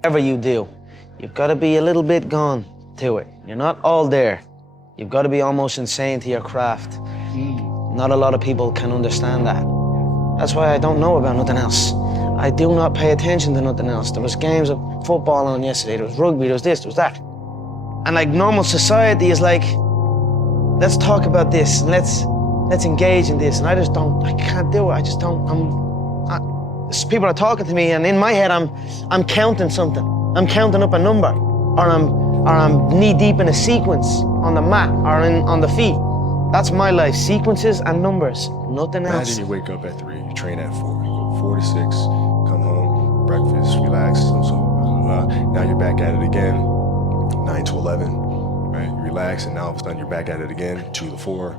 Whatever you do, you've got to be a little bit gone to it. You're not all there. You've got to be almost insane to your craft. Not a lot of people can understand that. That's why I don't know about nothing else. I do not pay attention to nothing else. There was games of football on yesterday, there was rugby, there was this, there was that. And like normal society is like, let's talk about this, and let's engage in this. And I can't do it, I just don't, people are talking to me and in my head I'm counting something. I'm counting up a number, or I'm knee deep in a sequence on the mat or on the feet. That's my life, sequences and numbers, nothing else. Imagine you wake up at 3, you train at 4, you go 4 to 6, come home, breakfast, relax, now you're back at it again, 9 to 11, right? You relax, and now all of a sudden you're back at it again, 2 to 4,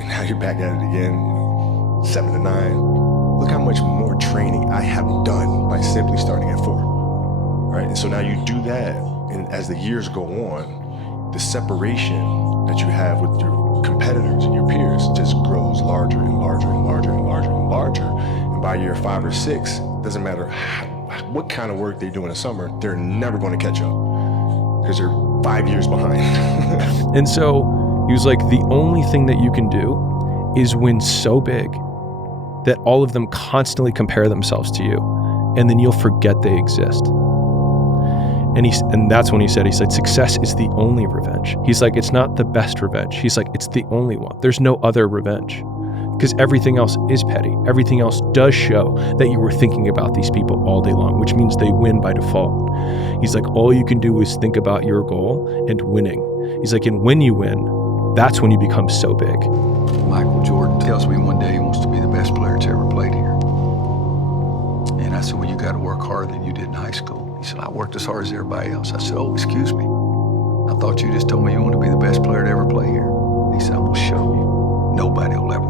and now you're back at it again, 7 to 9. Look how much more training I have done by simply starting at 4, right? And so now you do that, and as the years go on, the separation that you have with your competitors and your peers just grows larger and larger and larger and larger and larger. And by year 5 or 6, doesn't matter what kind of work they do in the summer, they're never going to catch up because they're 5 years behind. And so he was like, the only thing that you can do is win so big that all of them constantly compare themselves to you, and then you'll forget they exist. And that's when he said, success is the only revenge. He's like, it's not the best revenge. He's like, it's the only one. There's no other revenge, because everything else is petty. Everything else does show that you were thinking about these people all day long, which means they win by default. He's like, all you can do is think about your goal and winning. He's like, and when you win, that's when you become so big. Michael Jordan tells me one day he wants to be the best player that's ever played here. And I said, well, you got to work harder than you did in high school. He said, I worked as hard as everybody else. I said, oh, excuse me. I thought you just told me you wanted to be the best player to ever play here. He said, I'm going to show you. Nobody will ever